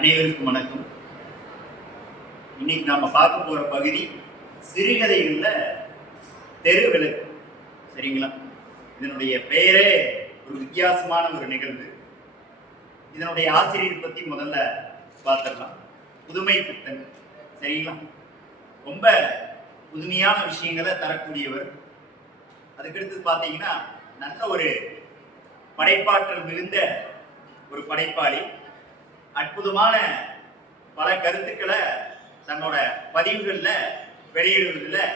அனைவருக்கும் வணக்கம். இன்னைக்கு நாம பார்க்க போற பகுதி சிறுகதைகள்ல தெரு விளக்கு. சரிங்களா? இதனுடைய பெயரே ஒரு வித்தியாசமான ஒரு நிகழ்வு. இதனுடைய ஆசிரியர் பத்தி முதல்ல பார்த்துடலாம். புதுமை பித்தன். சரிங்களா? ரொம்ப புதுமையான விஷயங்களை தரக்கூடியவர். அதுக்கடுத்து பார்த்தீங்கன்னா நல்ல ஒரு படைப்பாற்றல் மிகுந்த ஒரு படைப்பாளி. அற்புதமான பல கருத்துக்களை தன்னோட பதிவுகளில் வெளியிடுவதில்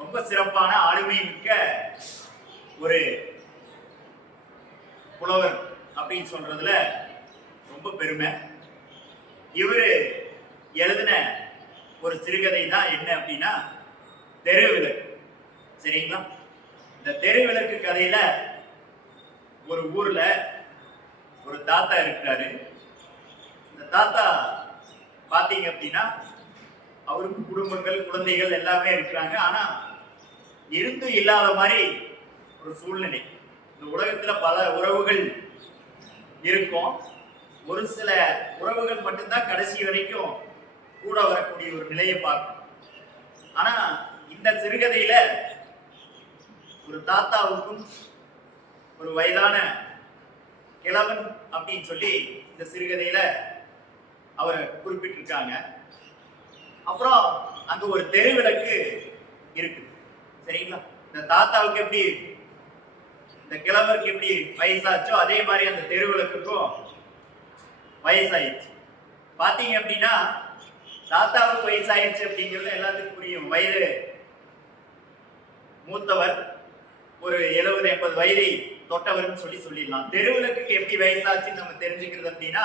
ரொம்ப சிறப்பான ஆளுமை மிக்க ஒரு புலவர் அப்படின்னு சொல்றதுல ரொம்ப பெருமை. இவர் எழுதின ஒரு சிறுகதை தான் என்ன அப்படின்னா தெரு விளக்கு. சரிங்களா? இந்த தெரு விளக்கு கதையில ஒரு ஊர்ல ஒரு தாத்தா இருக்கிறாரு. இந்த தாத்தா பாத்தீங்க அப்படின்னா அவருக்கு குடும்பங்கள் குழந்தைகள் எல்லாமே இருக்கிறாங்க. ஆனா இருந்தும் இல்லாத மாதிரி ஒரு சூழ்நிலை. இந்த உலகத்துல பல உறவுகள் இருக்கும். ஒரு சில உறவுகள் மட்டும்தான் கடைசி வரைக்கும் கூட வரக்கூடிய ஒரு நிலையை பார்க்கும். ஆனா இந்த சிறுகதையில ஒரு தாத்தாவுக்கும் ஒரு வயதான கிழவன் அப்படின்னு சொல்லி இந்த சிறுகதையில அவரை குறிப்பிட்டிருக்காங்க. அப்புறம் அங்க ஒரு தெரு விளக்கு இருக்கு. சரிங்களா? இந்த தாத்தாவுக்கு எப்படி இந்த கிழவருக்கு எப்படி வயசாச்சோ அதே மாதிரி அந்த தெரு விளக்குக்கும் வயசாயிடுச்சு. பாத்தீங்க அப்படின்னா தாத்தாவுக்கு வயசாயிடுச்சு அப்படிங்கிறது எல்லாத்துக்கும் புரியும். வயது மூத்தவர், ஒரு 70-80 வயதை தொட்டவர்னு சொல்லிடலாம். தெருவிளக்குக்கு எப்படி வயசாச்சுன்னு நம்ம தெரிஞ்சுக்கிறது அப்படின்னா,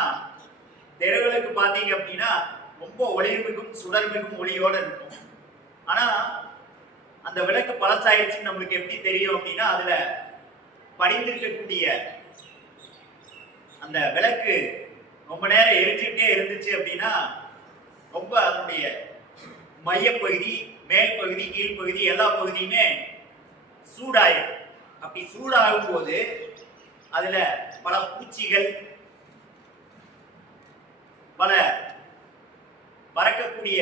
தெருவிளக்கு பாத்தீங்க அப்படின்னா ரொம்ப ஒளிர்மிகும் சுடர்மிகும் ஒளியோட இருக்கும். ஆனா அந்த விளக்கு பழசாயிடுச்சுன்னு நம்மளுக்கு எப்படி தெரியும் அப்படின்னா, அதுல படிந்திருக்கக்கூடிய அந்த விளக்கு ரொம்ப நேரம் எரிஞ்சுட்டே இருந்துச்சு அப்படின்னா ரொம்ப அதனுடைய மையப்பகுதி, மேல் பகுதி, கீழ்ப்பகுதி எல்லா பகுதியுமே சூடாயிடும். அப்படி சூடாகும் போது அதுல பல பூச்சிகள், பல பறக்கக்கூடிய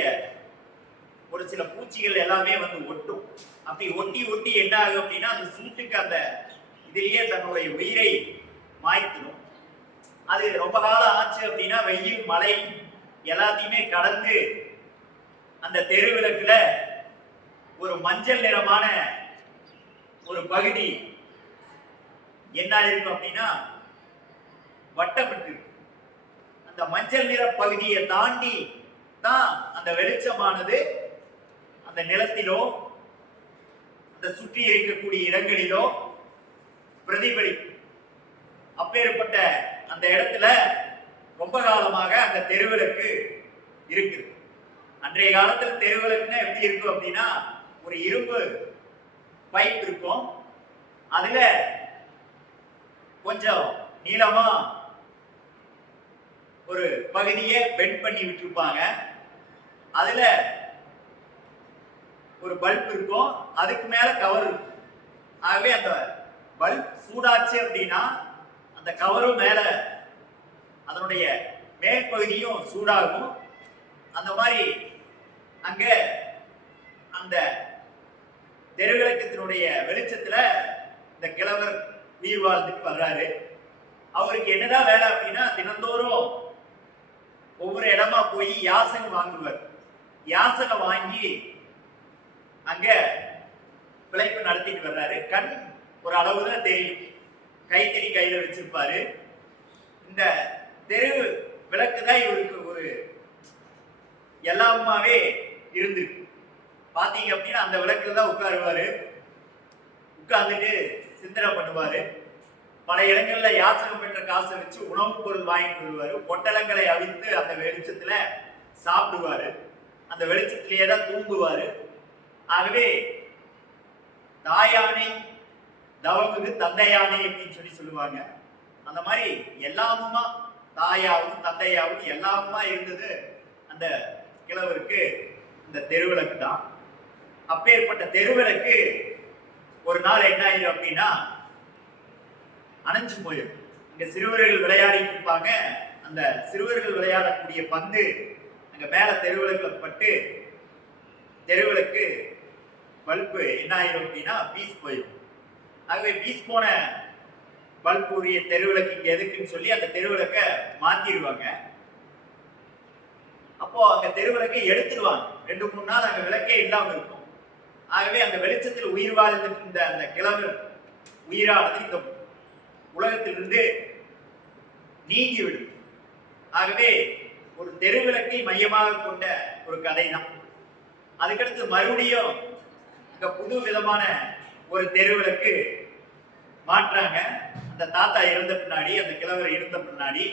ஒரு சில பூச்சிகள் எல்லாமே வந்து ஒட்டும். அப்படி ஒட்டி ஒட்டி என்ன ஆகும் அப்படின்னா அந்த சூட்டுக்கு அந்த இதிலேயே தன்னுடைய உயிரை மாய்த்திடும். அது ரொம்ப காலம் ஆச்சு அப்படின்னா வெயில் மழை எல்லாத்தையுமே கடந்து அந்த தெருவிளக்குல ஒரு மஞ்சள் நிறமான ஒரு பகுதி என்ன இருக்கும் அப்படின்னா வட்டமிட்டு, அந்த மஞ்சள் நிற பகுதியை தாண்டி தான் அந்த வெளிச்சமானது அந்த நிலத்திலோ அந்த சுற்றி இருக்கக்கூடிய இடங்களிலோ பிரதிபலிக்கும். அப்பேற்பட்ட அந்த இடத்துல ரொம்ப காலமாக அந்த தெருவிளக்கு இருக்குது. அன்றைய காலத்துல தெருவிளக்குன்னா எப்படி இருக்கும் அப்படின்னா ஒரு இரும்பு பைப் இருக்கும். அதுல கொஞ்சம் நீளமா ஒரு பகுதியை பெண்ட் பண்ணி விட்டுருப்பாங்க. அதுல ஒரு பல்ப் இருக்கும், அதுக்கு மேல கவர் இருக்கும். ஆகவே அந்த பல்ப் சூடாச்சு அப்படின்னா அந்த கவரும் மேல அதனுடைய மேல் பகுதியும் சூடாகும். அந்த மாதிரி அங்க அந்த தெருவிளக்கத்தினுடைய வெளிச்சத்துல இந்த கிழவர் உயிர் வாழ்ந்துட்டு வர்றாரு. அவருக்கு என்னதான் வேலை அப்படின்னா தினந்தோறும் ஒவ்வொரு இடமா போய் யாசகம் வாங்குவார். யாசகம் வாங்கி அங்க பிழைப்பு நடத்திட்டு வர்றாரு. கண் ஒரு அளவுதான் தெரியும், கைத்தறி கையில வச்சிருப்பாரு. இந்த தெரு விளக்கு தான் இவருக்கு ஒரு எல்லாமாவே இருந்திருக்கு. பாத்தீங்க அப்படின்னா அந்த விளக்குல தான் உட்காருவாரு. உட்கார்ந்துட்டு சிந்தனை பண்ணுவாரு. பல இடங்கள்ல யாசகம் பெற்ற காசை வச்சு உணவுப் பொருள் வாங்கிட்டு வருவாரு. பொட்டலங்களை அவித்து அந்த வெளிச்சத்துல சாப்பிடுவாரு. அந்த வெளிச்சத்திலேயே தான் தூங்குவாரு. ஆகவே தாயானை தவமுது தந்தையானை அப்படின்னு சொல்லுவாங்க. அந்த மாதிரி எல்லாமுமா தாயாவும் தந்தையாவும் எல்லாமுமா இருந்தது அந்த கிழவருக்கு இந்த தெருவிளக்கு தான். அப்பேற்பட்ட தெருவிளக்கு ஒரு நாள் என்ன ஆயிடும் அப்படின்னா அணைஞ்சு போயிடும். இங்க சிறுவர்கள் விளையாடிட்டு இருப்பாங்க. அந்த சிறுவர்கள் விளையாடக்கூடிய பந்து அங்க மேல தெருவிளக்குல பட்டு தெருவிளக்கு பல்பு என்ன ஆயிரும் அப்படின்னா பீஸ் போயிடும். ஆகவே பீஸ் போன பல்பு உரிய தெருவிளக்கு இங்க எதுக்குன்னு சொல்லி அந்த தெருவிளக்க மாத்திடுவாங்க. அப்போ அங்க தெருவிளக்கை எடுத்துடுவாங்க. 2-3 நாள் அங்க விளக்கே இல்லாம இருக்கும். ஆகவே அந்த வெளிச்சத்தில் உயிர் வாழ்ந்துட்டு இருந்த அந்த கிழவர் உயிரானது இந்த உலகத்திலிருந்து நீங்கிவிடும். ஆகவே ஒரு தெருவிளக்கை மையமாக கொண்ட ஒரு கதை தான். அதுக்கடுத்து மறுபடியும் இங்க புது விதமான ஒரு தெருவிளக்கு மாற்றாங்க. அந்த தாத்தா இறந்த பின்னாடி, அந்த கிழவர் இறந்த பின்னாடி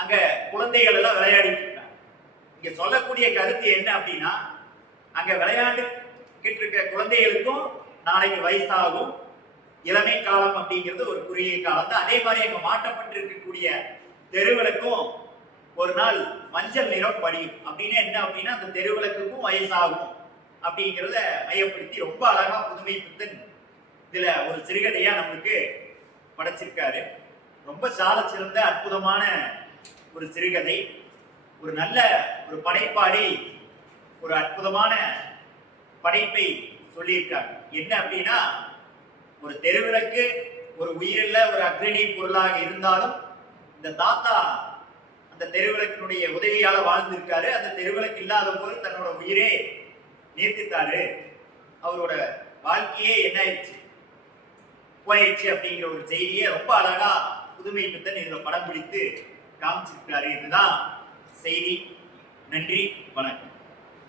அங்க குழந்தைகள் எல்லாம் விளையாடிட்டு இருக்காங்க. இங்க சொல்லக்கூடிய கருத்து என்ன அப்படின்னா, அங்க விளையாண்டுகிட்டு இருக்கிற குழந்தைகளுக்கும் நாளைக்கு வயசாகும். இளமை காலம் அப்படிங்கிறது ஒரு குறுகிய காலம் தான். அதே மாதிரி அங்க மாற்றப்பட்டிருக்கக்கூடிய தெருவிளக்கும் ஒரு நாள் மஞ்சள் நிறம் படியும். அப்படின்னு என்ன அப்படின்னா, அந்த தெருவிளக்குக்கும் வயசாகும் அப்படிங்கிறத மையப்படுத்தி ரொம்ப அழகா புதுமை பித்தன் இதுல ஒரு சிறுகதையா நம்மளுக்கு படைச்சிருக்காரு. ரொம்ப சால சிறந்த அற்புதமான ஒரு சிறுகதை. ஒரு நல்ல ஒரு படைப்பாளி ஒரு அற்புதமான படைப்பை சொல்லியிருக்காங்க. என்ன அப்படின்னா, ஒரு தெருவிளக்கு ஒரு உயிரில்ல ஒரு அக்ரணி பொருளாக இருந்தாலும் இந்த தாத்தா அந்த தெருவிளக்கினுடைய உதவியால வாழ்ந்திருக்காரு. அந்த தெருவிளக்கு இல்லாத போது தன்னோட உயிரே நீர்த்தித்தாரு. அவரோட வாழ்க்கையே என்ன ஆயிடுச்சு போயிடுச்சு அப்படிங்கிற ஒரு செய்தியை ரொம்ப அழகா புதுமை பித்தன் இதுல படம் பிடித்து காமிச்சிருக்காரு. இதுதான் செய்தி. நன்றி, வணக்கம்.